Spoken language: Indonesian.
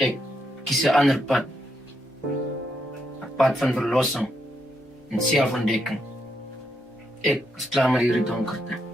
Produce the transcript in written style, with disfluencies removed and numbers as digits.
ik kies een ander pad. Een pad van verlossing en zelfontdekking. Ik is klaar met hierdie donkerte.